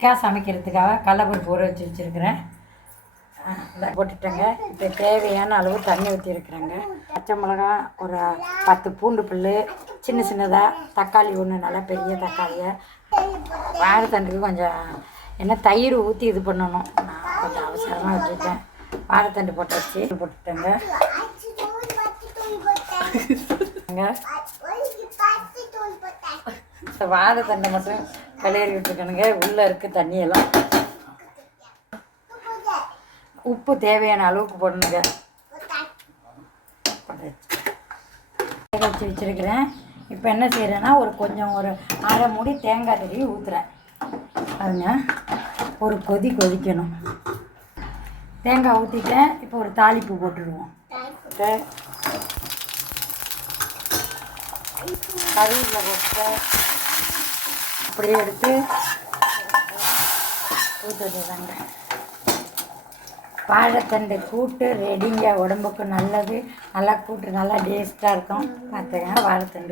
சிக்கா சமைக்கிறதுக்காக கடலப்பருப்பு ஊற வச்சு வச்சுருக்கிறேன். போட்டுட்டேங்க. இப்போ தேவையான அளவு தண்ணி ஊற்றிருக்கிறேங்க பச்சை மிளகா ஒரு பத்து பூண்டு புல் சின்ன சின்னதாக தக்காளி ஒன்று நல்லா பெரிய தக்காளியை. வாழைத்தண்டுக்கு கொஞ்சம் என்ன தயிர் ஊற்றி இது பண்ணணும். நான் கொஞ்சம் அவசரமாக வச்சுட்டேன். வாழைத்தண்டு போட்டாச்சு. போட்டுட்டேங்க. இங்க. இந்த வாழைத்தண்டை மட்டும் கழுவி விட்டுருக்கணுங்க உள்ளே இருக்குது தண்ணியெல்லாம். உப்பு தேவையான அளவுக்கு போடணுங்க. வச்சு வச்சுருக்கிறேன். இப்போ என்ன செய்கிறேன்னா ஒரு கொஞ்சம் ஒரு அரை மூடி தேங்காய் திருவி ஊற்றுறேன் அதுங்க ஒரு கொதி கொதிக்கணும். தேங்காய் ஊற்றிட்டேன் இப்போ ஒரு தாளிப்பு போட்டுடுவோம் போட்டு கருவேப்பிலை போட்டு அப்படியே எடுத்து ஊற்றுறாங்க வாழைத்தண்டு கூட்டு ரெடிங்க உடம்புக்கு நல்லது. நல்லா கூட்டு நல்லா டேஸ்ட்டாக இருக்கும். பார்த்துக்கங்க வாழைத்தண்டு.